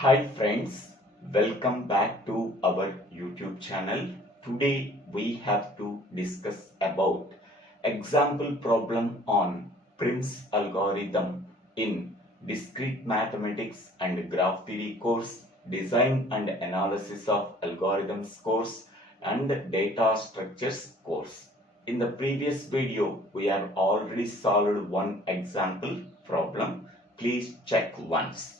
Hi friends, welcome back to our YouTube channel. Today we have to discuss about example problem on Prim's algorithm in discrete mathematics and graph theory course, design and analysis of algorithms course and data structures course. In the previous video we have already solved one example problem. Please check once.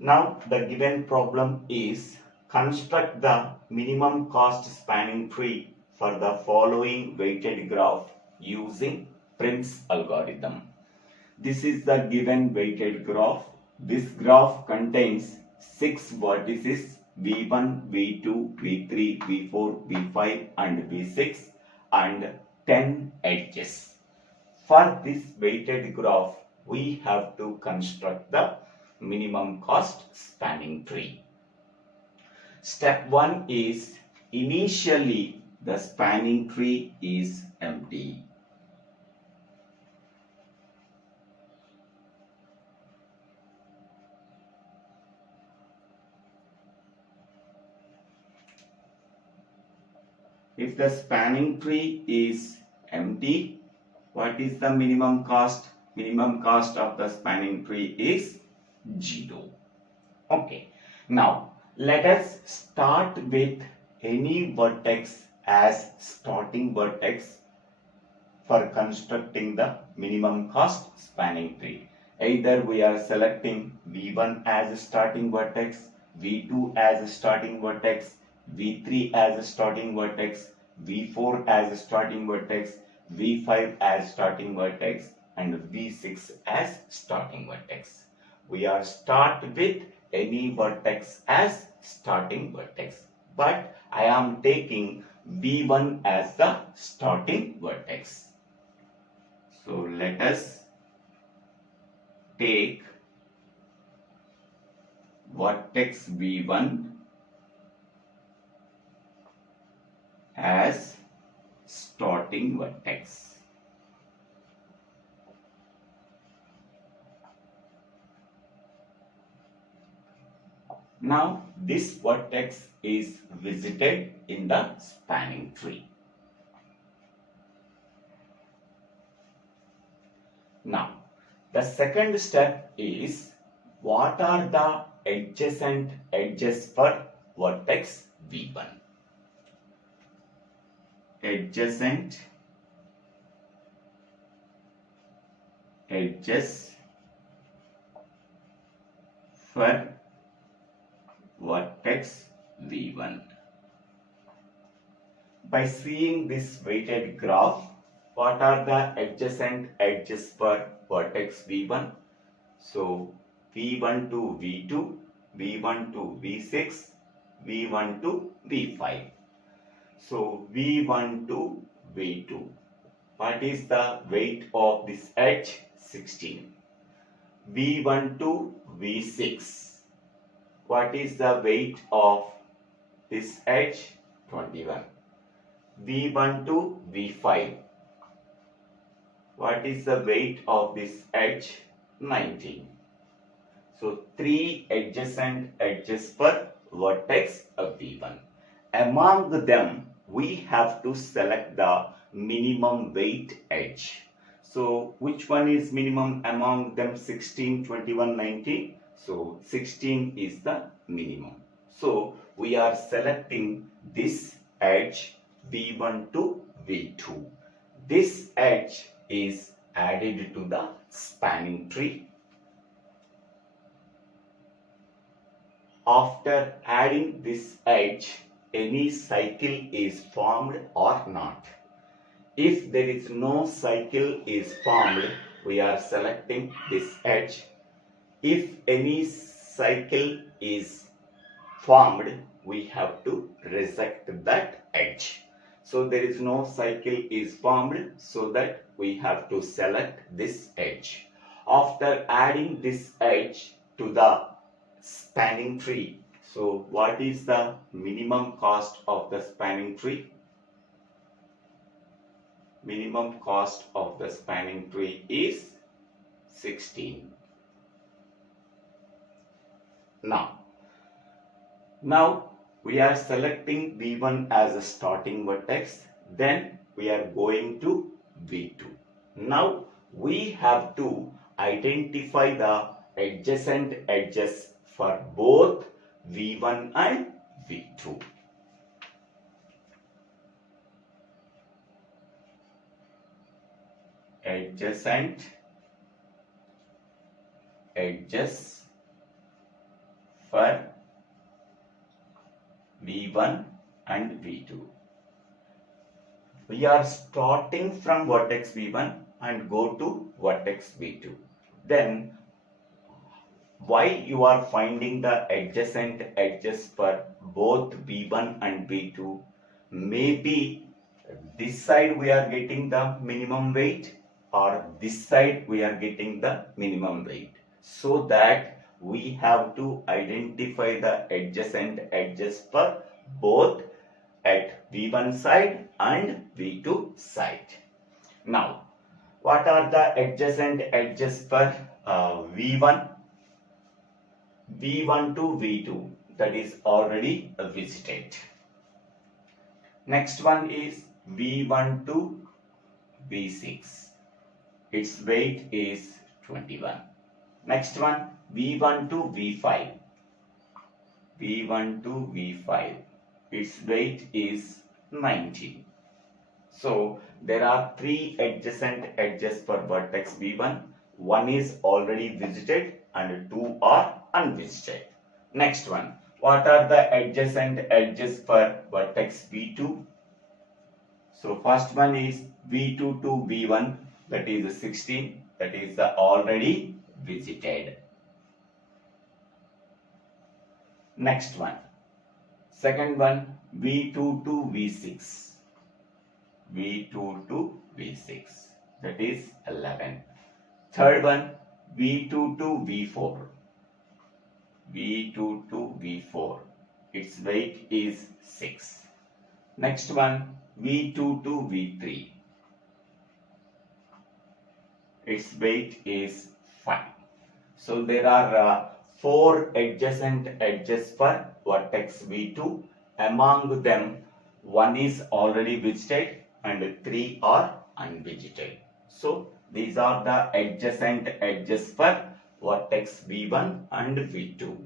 Now the given problem is construct the minimum cost spanning tree for the following weighted graph using Prim's algorithm. This is the given weighted graph. This graph contains 6 vertices V1, V2, V3, V4, V5 and V6 and 10 edges. For this weighted graph, we have to construct the minimum cost spanning tree. Step 1 is initially the spanning tree is empty. If the spanning tree is empty, what is the minimum cost? Minimum cost of the spanning tree is 0. Okay, now let us start with any vertex as starting vertex for constructing the minimum cost spanning tree. Either we are selecting V1 as a starting vertex, V2 as a starting vertex, V3 as a starting vertex, V4 as a starting vertex, V5 as starting vertex and V6 as starting vertex. We are start with any vertex as starting vertex, but I am taking V1 as the starting vertex. So let us take vertex V1 as starting vertex. Now this vertex is visited in the spanning tree. Now the second step is what are the adjacent edges for vertex V1? Adjacent edges for vertex V1. By seeing this weighted graph, what are the adjacent edges for vertex V1? So V1 to V2, V1 to V6, V1 to V5. So V1 to V2. What is the weight of this edge? 16. V1 to V6. What is the weight of this edge? 21. V1 to V5. What is the weight of this edge? 19. So 3 adjacent edges per vertex of V1. Among them, we have to select the minimum weight edge. So which one is minimum among them? 16, 21, 19. So 16 is the minimum. So we are selecting this edge V1 to V2. This edge is added to the spanning tree. After adding this edge, any cycle is formed or not. If there is no cycle is formed, we are selecting this edge. If any cycle is formed, we have to reject that edge. So there is no cycle is formed, so that we have to select this edge. After adding this edge to the spanning tree, so what is the minimum cost of the spanning tree? Minimum cost of the spanning tree is 16. Now we are selecting V1 as a starting vertex, then we are going to V2. Now we have to identify the adjacent edges for both V1 and V2. Adjacent edges for V1 and V2. We are starting from vertex V1 and go to vertex V2. Then why you are finding the adjacent edges for both V1 and V2? Maybe this side we are getting the minimum weight, or this side we are getting the minimum weight. So that we have to identify the adjacent edges for both at V1 side and V2 side. Now, what are the adjacent edges for V1? V1 to V2, that is already visited. Next one is V1 to V6. Its weight is 21. Next one, V1 to V5. V1 to V5. Its weight is 19. So there are three adjacent edges for vertex V1. One is already visited and two are unvisited. Next one, what are the adjacent edges for vertex V2? So first one is V2 to V1, that is 16, that is already visited. Next one, second one, V2 to V6. V2 to V6, that is 11. Third one, V2 to V4. V2 to V4, its weight is 6. Next one, V2 to V3. Its weight is 5. So there are 4 adjacent edges for vertex V2. Among them, one is already visited and 3 are unvisited. So these are the adjacent edges for vertex V1 and V2.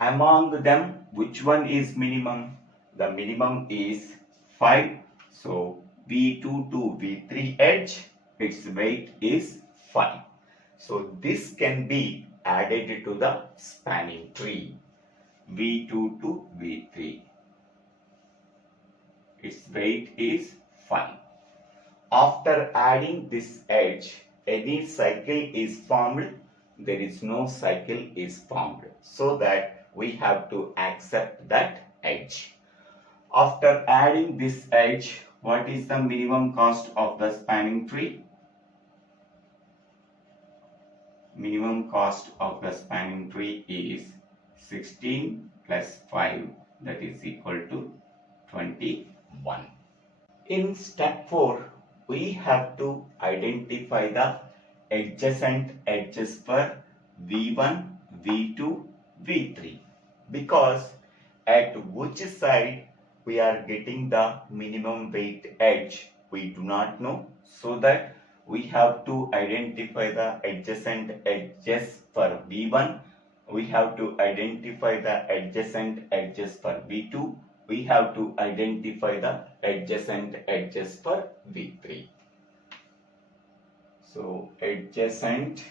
Among them, which one is minimum? The minimum is 5. So V2 to V3 edge, its weight is 5. So this can be added to the spanning tree. V2 to V3. Its weight is 5. After adding this edge, any cycle is formed. There is no cycle is formed. So that we have to accept that edge. After adding this edge, what is the minimum cost of the spanning tree? Minimum cost of the spanning tree is 16 plus 5, that is equal to 21. In step 4, we have to identify the adjacent edges for V1, V2, V3, because at which side we are getting the minimum weight edge we do not know, so that we have to identify the adjacent edges for V1, we have to identify the adjacent edges for V2, we have to identify the adjacent edges for V3. So adjacent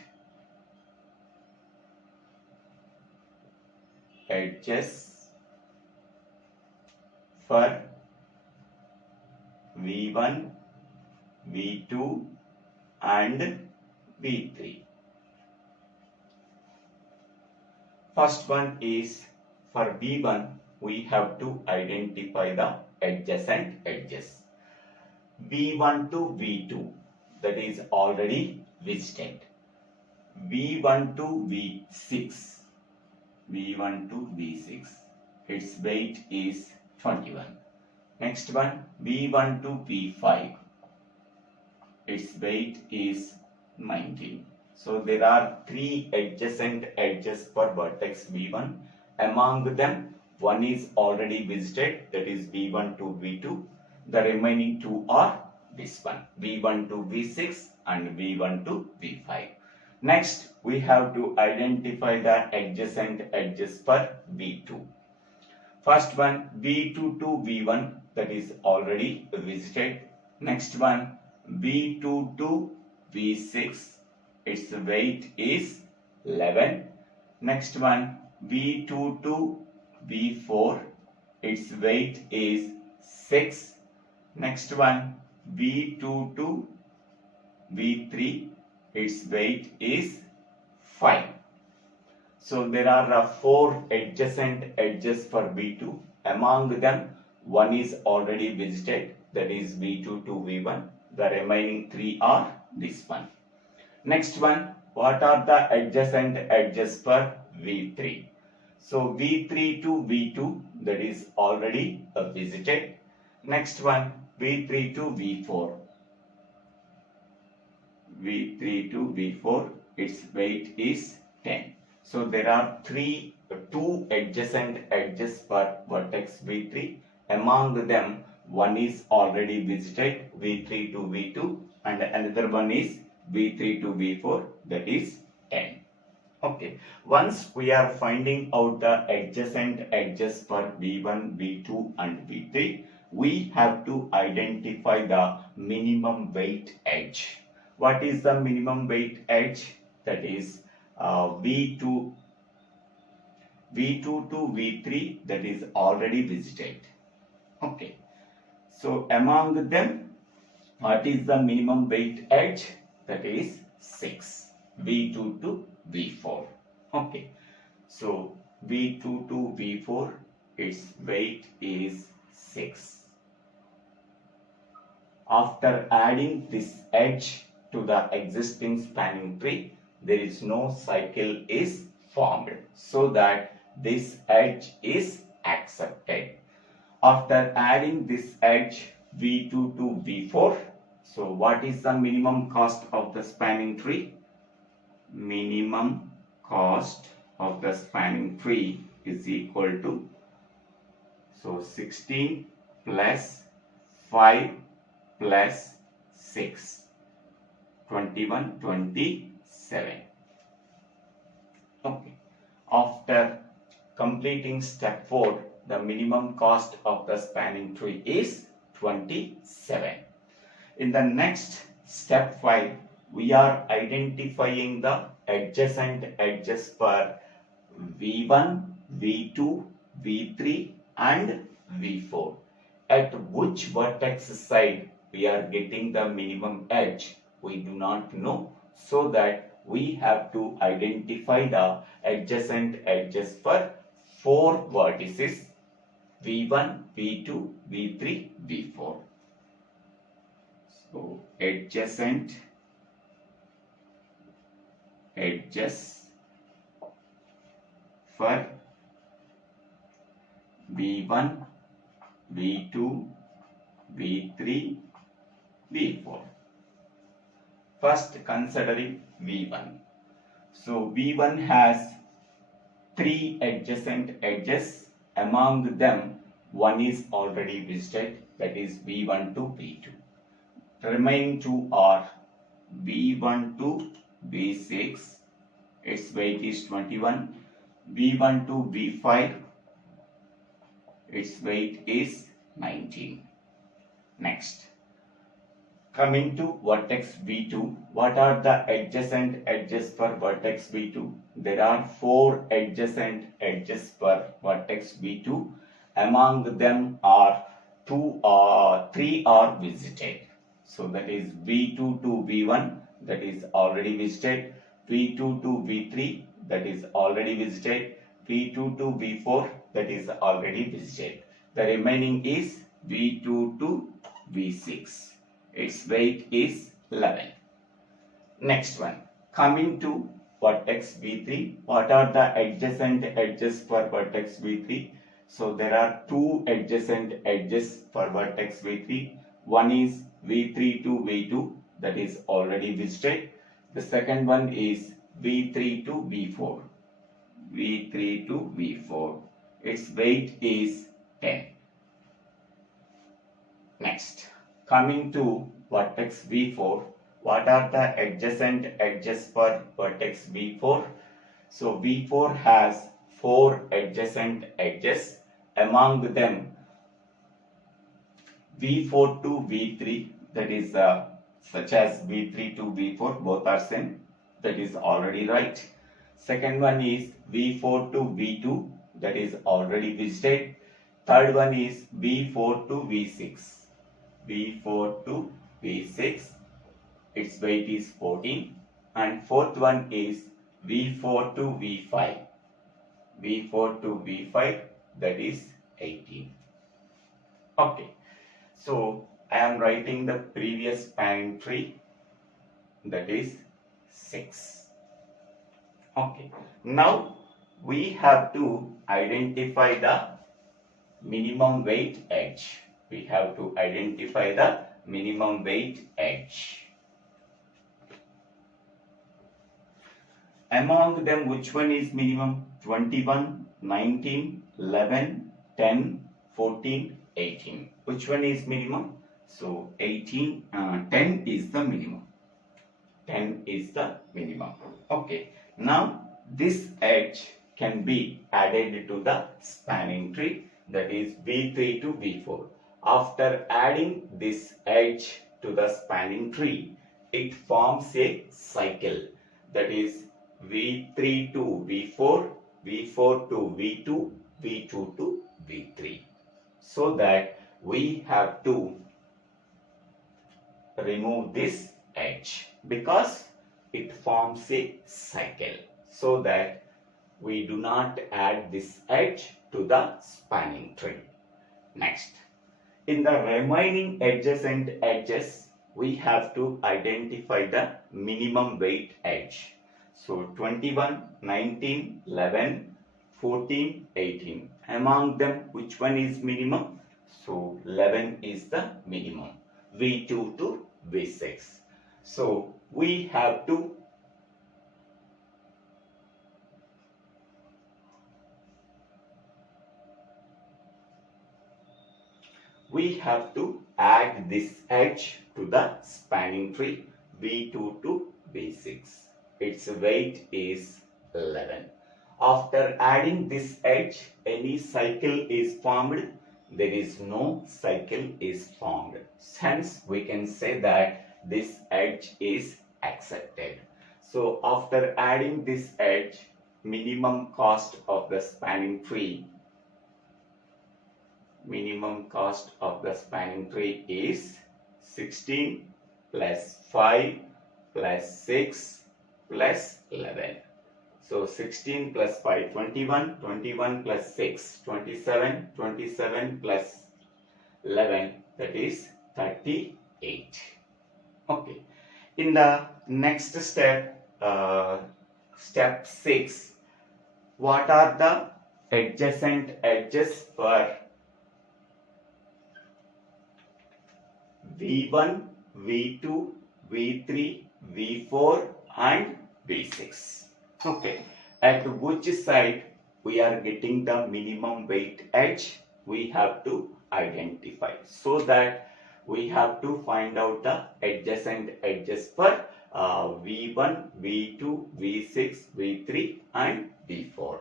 edges for V1, V2 and V3. First one is for V1, we have to identify the adjacent edges. V1 to V2, that is already visited. V1 to V6. V1 to V6. Its weight is 21. Next one, V1 to V5. Its weight is 19. So there are 3 adjacent edges for vertex V1. Among them, one is already visited, that is V1 to V2. The remaining two are this one, V1 to V6 and V1 to V5. Next, we have to identify the adjacent edges for V2. First one, V2 to V1, that is already visited. Next one, V2 to V6, its weight is 11. Next one, V2 to V4, its weight is 6. Next one, V2 to V3, its weight is 5. So there are 4 adjacent edges for V2. Among them, one is already visited, that is V2 to V1. The remaining 3 are this one. Next one, what are the adjacent edges for V3? So V3 to V2, that is already visited. Next one, V3 to V4. V3 to V4, its weight is 10. So there are two adjacent edges for vertex V3. Among them, one is already visited, V3 to V2, and another one is V3 to V4, that is 10. Okay, once we are finding out the adjacent edges for V1, V2 and V3, we have to identify the minimum weight edge. What is the minimum weight edge? That is V2 to V3, that is already visited. Okay, so among them, what is the minimum weight edge? That is 6. V2 to V4. Okay, so V2 to V4, its weight is 6. After adding this edge to the existing spanning tree, there is no cycle is formed, so that this edge is accepted. After adding this edge V2 to V4, so what is the minimum cost of the spanning tree? Minimum cost of the spanning tree is equal to, so 16 plus 5 plus 6, 21, 27. Okay. After completing step 4, the minimum cost of the spanning tree is 27. In the next step 5, we are identifying the adjacent edges for V1, V2, V3 and V4. At which vertex side we are getting the minimum edge, we do not know, so that we have to identify the adjacent edges for 4 vertices, V1, V2, V3, V4. So adjacent edges for V1, V2, V3, V4. First, considering V1. So V1 has 3 adjacent edges. Among them, one is already visited, that is V1 to V2. The remaining 2 are V1 to V6, its weight is 21. V1 to V5, its weight is 19. Next, coming to vertex V2, what are the adjacent edges for vertex V2? There are 4 adjacent edges for vertex V2. Among them are 3 are visited. So that is V2 to V1, that is already visited. V2 to V3, that is already visited. V2 to V4, that is already visited. The remaining is V2 to V6. Its weight is 11. Next one, coming to vertex V3, what are the adjacent edges for vertex V3? So there are 2 adjacent edges for vertex V3. One is V3 to V2, that is already visited. The second one is V3 to V4. V3 to V4. Its weight is 10. Next, coming to vertex V4, what are the adjacent edges for vertex V4? So V4 has 4 adjacent edges. Among them, V4 to V3, that is such as V3 to V4, both are same. That is already right. Second one is V4 to V2, that is already visited. Third one is V4 to V6. V4 to V6, its weight is 14. And fourth one is V4 to V5. V4 to V5, that is 18. Okay, so I am writing the previous spanning tree, that is 6. Okay, now we have to identify the minimum weight edge. We have to identify the minimum weight edge. Among them, which one is minimum? 21, 19, 11, 10, 14, 18. Which one is minimum? So 10 is the minimum. 10 is the minimum. Okay. Now this edge can be added to the spanning tree, that is V3 to V4. After adding this edge to the spanning tree, it forms a cycle, that is V3 to V4, V4 to V2, V2 to V3. So that we have to remove this edge because it forms a cycle, so that we do not add this edge to the spanning tree. Next, in the remaining adjacent edges, we have to identify the minimum weight edge. So 21, 19, 11, 14, 18. Among them, which one is minimum? So 11 is the minimum. V2 to V6. So we have to add this edge to the spanning tree, V2 to V6. Its weight is 11. After adding this edge, any cycle is formed? There is no cycle is formed. Hence, we can say that this edge is accepted. So after adding this edge, minimum cost of the spanning tree is 16 plus 5 plus 6 plus 11. So 16 plus 5, 21, 21 plus 6, 27, 27 plus 11, that is 38. Okay. In the next step, step 6, what are the adjacent edges for V1, V2, V3, V4 and V6. Okay, at which side we are getting the minimum weight edge, we have to identify, so that we have to find out the adjacent edges for V1, V2, V6, V3 and V4.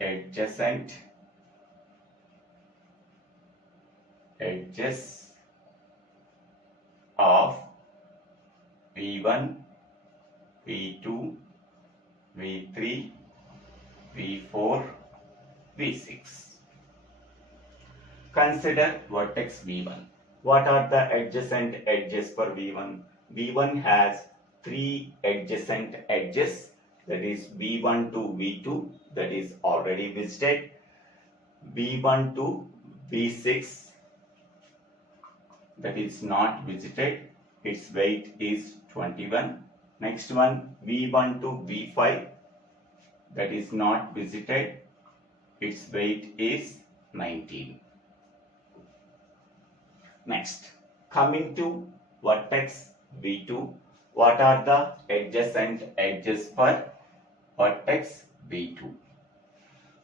Adjacent edges of V1, V2, V3, V4, V6. Consider vertex V1. What are the adjacent edges for V1? V1 has 3 adjacent edges, that is V1 to V2, that is already visited. V1 to V6, that is not visited. Its weight is 21. Next one, V1 to V5, that is not visited. Its weight is 19. Next, coming to vertex V2, What are the adjacent edges for vertex V2?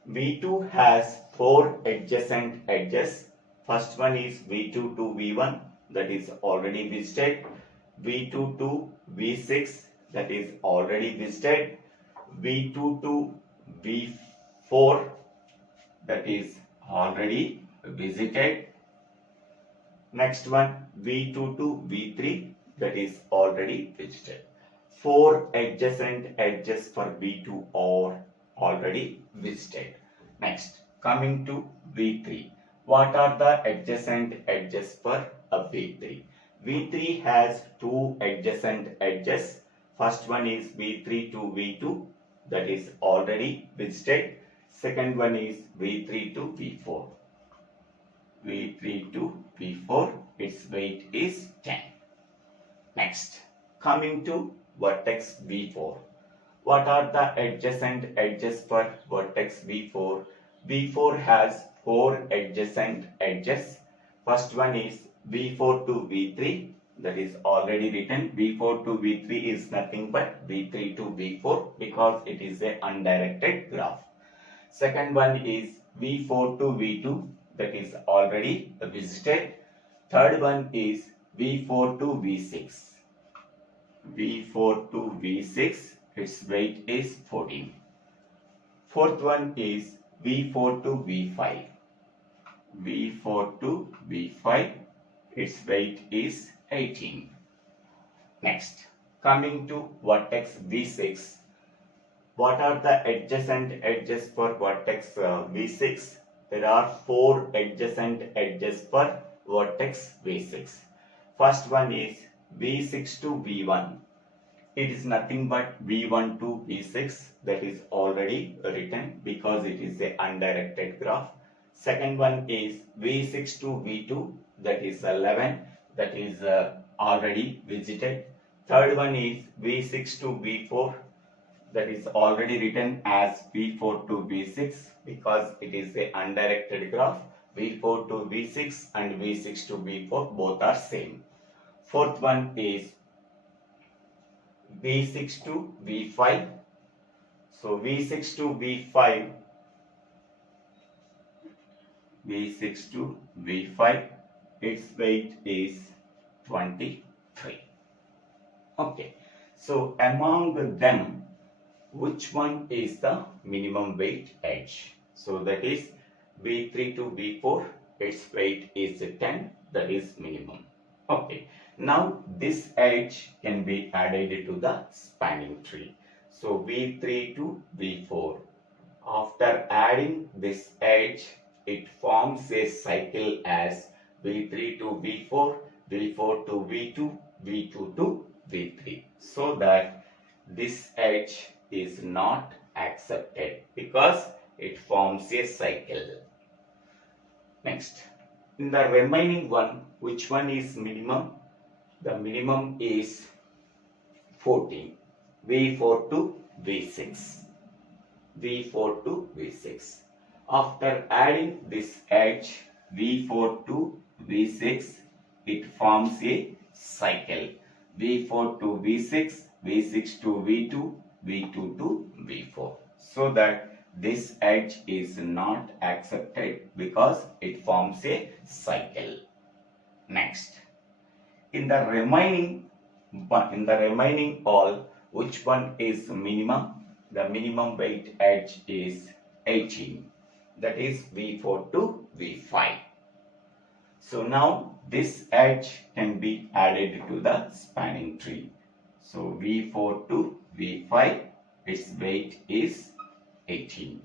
V2 has 4 adjacent edges. First one is V2 to V1, that is already visited. V2 to V6, that is already visited. V2 to V4, that is already visited. Next one, V2 to V3, that is already visited. 4 adjacent edges for V2 are already visited. Next, coming to V3. What are the adjacent edges for a V3? V3 has 2 adjacent edges. First one is V3 to V2, that is already visited. Second one is V3 to V4. V3 to V4, its weight is 10. Next, coming to vertex V4. What are the adjacent edges for vertex V4? V4 has 4 adjacent edges. First one is V4 to V3, that is already written. V4 to V3 is nothing but V3 to V4 because it is a undirected graph. Second one is V4 to V2, that is already visited. Third one is V4 to V6. V4 to V6, its weight is 14. Fourth one is V4 to V5. V4 to V5, its weight is 18. Next, coming to vertex V6. What are the adjacent edges for vertex V6? There are 4 adjacent edges for vertex V6. First one is V6 to V1. It is nothing but V1 to V6, that is already written because it is a undirected graph. Second one is V6 to V2, that is 11, that is already visited. Third one is V6 to V4, that is already written as V4 to V6 because it is a undirected graph. V4 to V6 and V6 to V4 both are same. Fourth one is V6 to V5. So V6 to V5, V6 to V5, its weight is 23. Okay, so among them, which one is the minimum weight edge? So that is V3 to V4, its weight is 10, that is minimum. Okay, now this edge can be added to the spanning tree. So V3 to V4, after adding this edge, it forms a cycle as V3 to V4, V4 to V2, V2 to V3. So that this edge is not accepted because it forms a cycle. Next, in the remaining one, which one is minimum? The minimum is 14. V4 to V6. V4 to V6. After adding this edge V4 to V6, it forms a cycle. V4 to V6, V6 to V2, V2 to V4. So that this edge is not accepted because it forms a cycle. Next, in the remaining all, which one is minimum? The minimum weight edge is 18. That is V4 to V5. So now this edge can be added to the spanning tree. So V4 to V5, its weight is 18.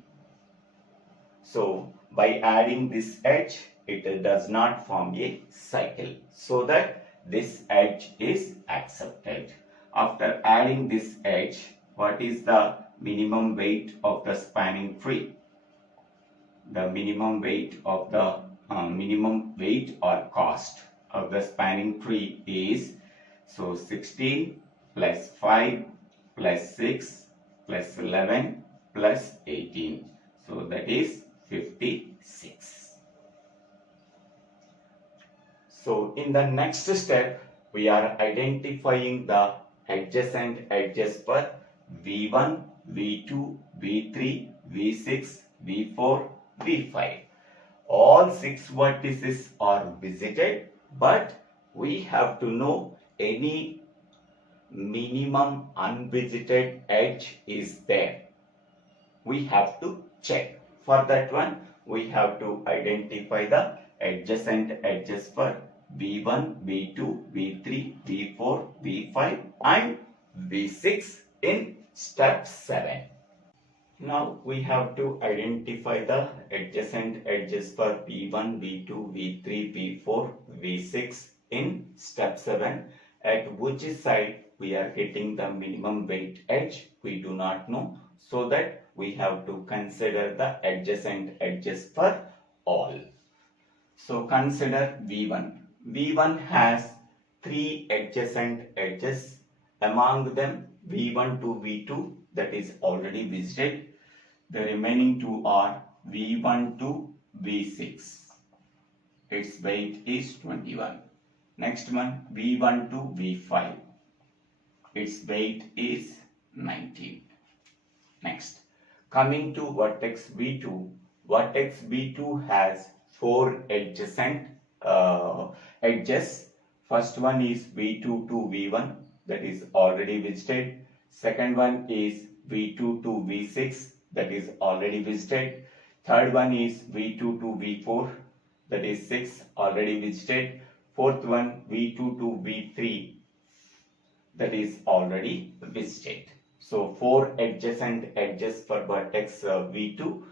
So by adding this edge, it does not form a cycle. So that this edge is accepted. After adding this edge, what is the minimum weight of the spanning tree? The minimum weight of the minimum weight or cost of the spanning tree is 16 plus 5 plus 6 plus 11 plus 18. So that is 56. So in the next step, we are identifying the adjacent edges for V1, V2, V3, V6, V4, V5. All 6 vertices are visited, but we have to know any minimum unvisited edge is there. We have to check. For that one, we have to identify the adjacent edges for V1, V2, V3, V4, V5 and V6 in step 7. Now we have to identify the adjacent edges for V1, V2, V3, V4, V6 in step 7. At which side we are getting the minimum weight edge, we do not know. So that we have to consider the adjacent edges for all. So consider V1. V1 has 3 adjacent edges. Among them V1 to V2, that is already visited. The remaining 2 are V1 to V6. Its weight is 21. Next one V1 to V5. Its weight is 19. Next, coming to vertex V2. Vertex V2 has 4 adjacent edges. First one is V2 to V1, that is already visited. Second one is V2 to V6, that is already visited. Third one is V2 to V4, that is 6, already visited. Fourth one V2 to V3, that is already visited. So 4 adjacent edges for vertex V2,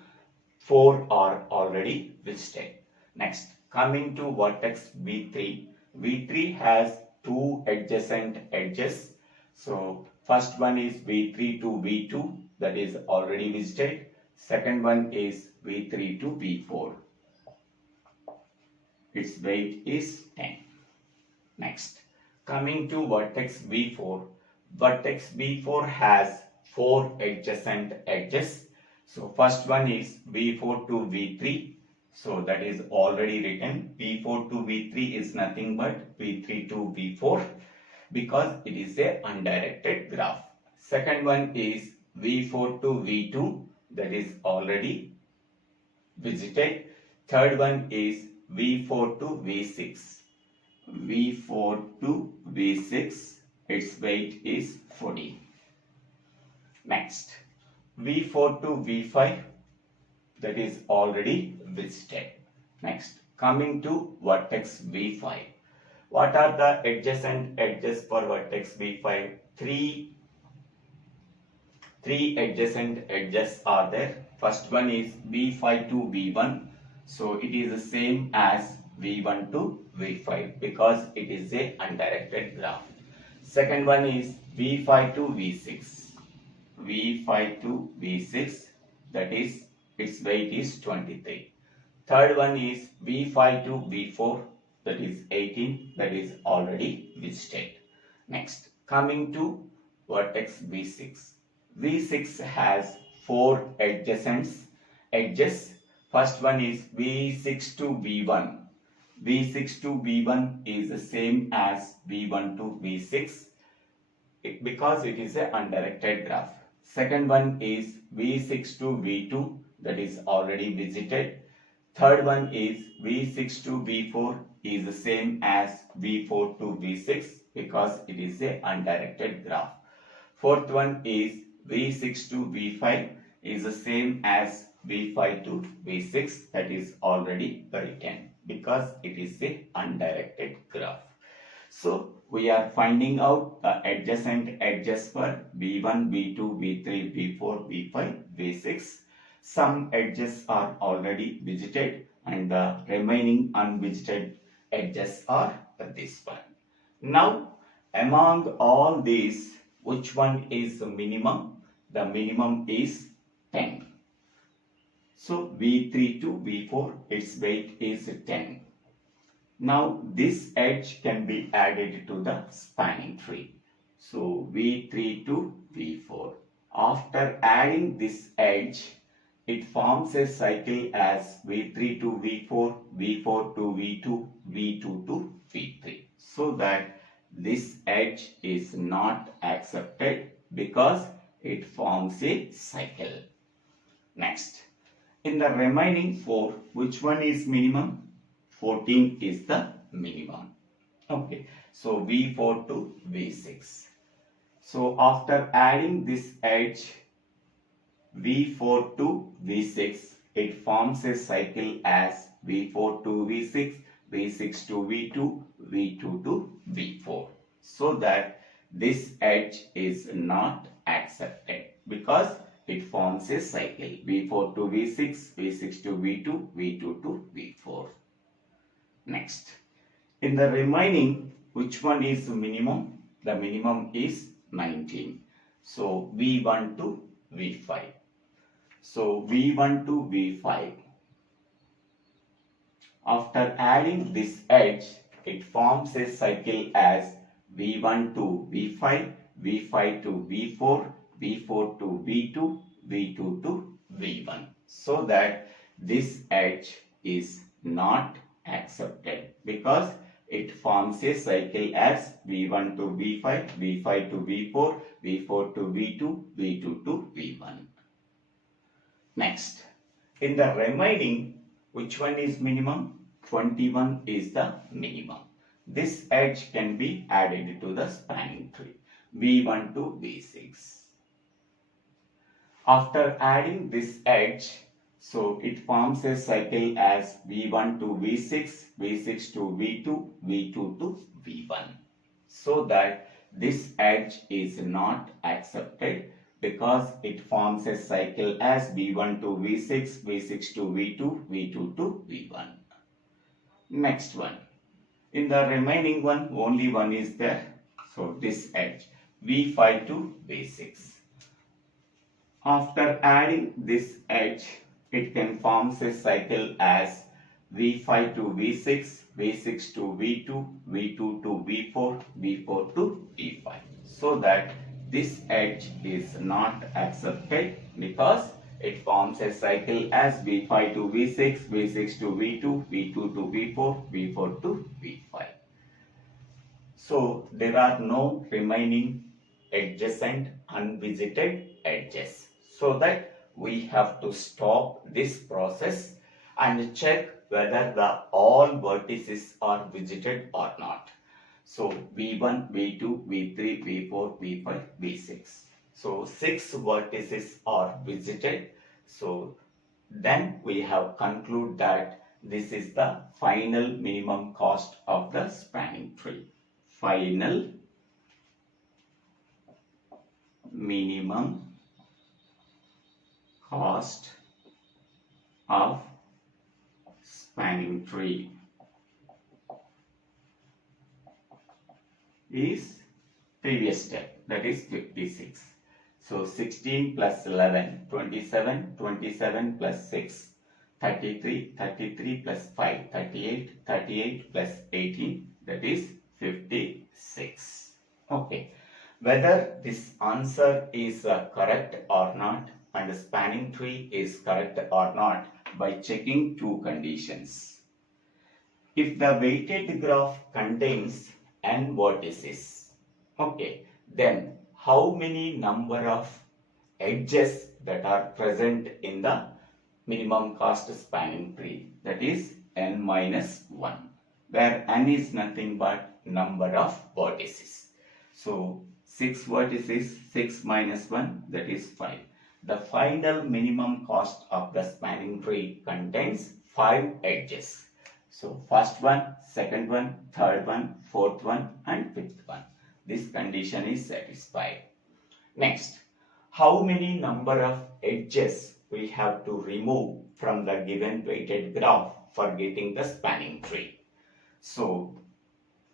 4 are already visited. Next, coming to vertex V3. V3 has 2 adjacent edges. So first one is V3 to V2, that is already visited. Second one is V3 to V4. Its weight is 10. Next, coming to vertex V4. Vertex V4 has 4 adjacent edges. So first one is V4 to V3. So that is already written. V4 to V3 is nothing but V3 to V4 because it is a undirected graph. Second one is V4 to V2, that is already visited. Third one is V4 to V6. V4 to V6, its weight is 40. Next, V4 to V5, that is already visited. Next, coming to vertex V5. What are the adjacent edges for vertex V5? Three adjacent edges are there. First one is V5 to V1. So it is the same as V1 to V5 because it is a undirected graph. Second one is V5 to V6. V5 to V6, that is its weight is 23. Third one is V5 to V4, that is 18, that is already visited. Next, coming to vertex V6. V6 has 4 adjacent edges. First one is V6 to V1. V6 to V1 is the same as V1 to V6 because it is a undirected graph. Second one is V6 to V2, that is already visited. Third one is V6 to V4 is the same as V4 to V6 because it is a undirected graph. Fourth one is V6 to V5 is the same as V5 to V6, that is already written because it is a undirected graph. So we are finding out the adjacent edges for V1, V2, V3, V4, V5, V6. Some edges are already visited and the remaining unvisited edges are this one. Now among all these, which one is the minimum? The minimum is 10. So V3 to V4, its weight is 10. Now this edge can be added to the spanning tree. So V3 to V4. After adding this edge, it forms a cycle as V3 to V4, V4 to V2, V2 to V3. So that this edge is not accepted because it forms a cycle. Next, in the remaining 4, which one is minimum? 14 is the minimum. Okay, so V4 to V6. So after adding this edge V4 to V6, it forms a cycle as V4 to V6, V6 to V2, V2 to V4. So that this edge is not accepted because it forms a cycle V4 to V6, V6 to V2, V2 to V4. Next, in the remaining, which one is minimum? The minimum is 19. So V1 to V5. So V1 to V5. After adding this edge, it forms a cycle as V1 to V5, V5 to V4, V4 to V2, V2 to V1. So that this edge is not accepted because it forms a cycle as V1 to V5, V5 to V4, V4 to V2, V2 to V1. Next, in the remaining, which one is minimum? 21 is the minimum. This edge can be added to the spanning tree, V1 to V6. After adding this edge, so it forms a cycle as V1 to V6, V6 to V2, V2 to V1. So that this edge is not accepted because it forms a cycle as V1 to V6, V6 to V2, V2 to V1. Next one. In the remaining one, only one is there. So this edge, V5 to V6. After adding this edge, it can form a cycle as V5 to V6, V6 to V2, V2 to V4, V4 to V5. So that this edge is not accepted because it forms a cycle as V5 to V6, V6 to V2, V2 to V4, V4 to V5. So there are no remaining adjacent unvisited edges. So that we have to stop this process and check whether the all vertices are visited or not. So V1, V2, V3, V4, V5, V6. So 6 vertices are visited. So then we have concluded that this is the final minimum cost of the spanning tree. Final minimum cost of spanning tree is previous step, that is 56. So 16 plus 11, 27, 27 plus 6, 33, 33 plus 5, 38, 38 plus 18, that is 56. Okay, whether this answer is correct or not and the spanning tree is correct or not by checking two conditions. If the weighted graph contains n vertices, okay, then how many number of edges that are present in the minimum cost spanning tree? That is n minus 1, where n is nothing but number of vertices. So 6 vertices, 6 minus 1, that is 5. The final minimum cost of the spanning tree contains 5 edges. So first one, second one, third one, fourth one and fifth one. This condition is satisfied. Next, how many number of edges we have to remove from the given weighted graph for getting the spanning tree? So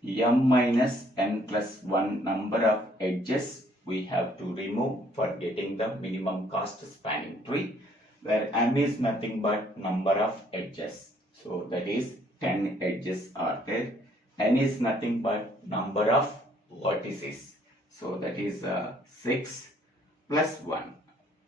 m minus n plus 1 number of edges we have to remove for getting the minimum cost spanning tree, where m is nothing but number of edges. So that is 10 edges are there. N is nothing but number of vertices. So that is 6 plus 1.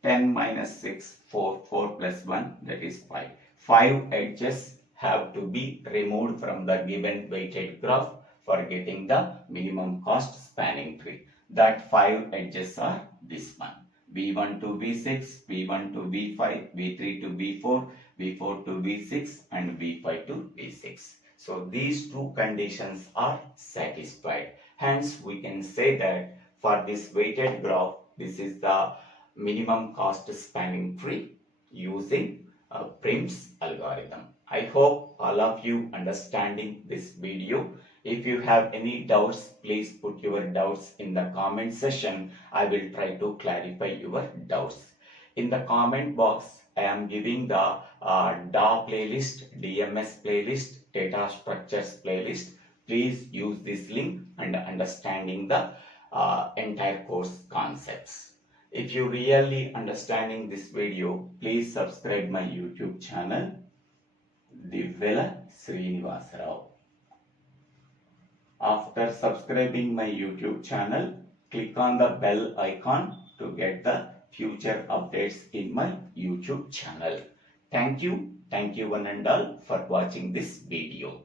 10 minus 6, 4, 4 plus 1, that is 5. 5 edges have to be removed from the given weighted graph for getting the minimum cost spanning tree. That 5 edges are this one. V1 to V6, V1 to V5, V3 to V4, V4 to V6 and V5 to V6. So these two conditions are satisfied. Hence we can say that for this weighted graph, this is the minimum cost spanning tree using Prim's algorithm. I hope all of you understanding this video. If you have any doubts, please put your doubts in the comment section. I will try to clarify your doubts. In the comment box, I am giving the DA playlist, DMS playlist, data structures playlist. Please use this link and understanding the entire course concepts. If you really understanding this video, please subscribe my YouTube channel, Divvela Srinivasarao. After subscribing my YouTube channel, click on the bell icon to get the future updates in my YouTube channel. Thank you one and all for watching this video.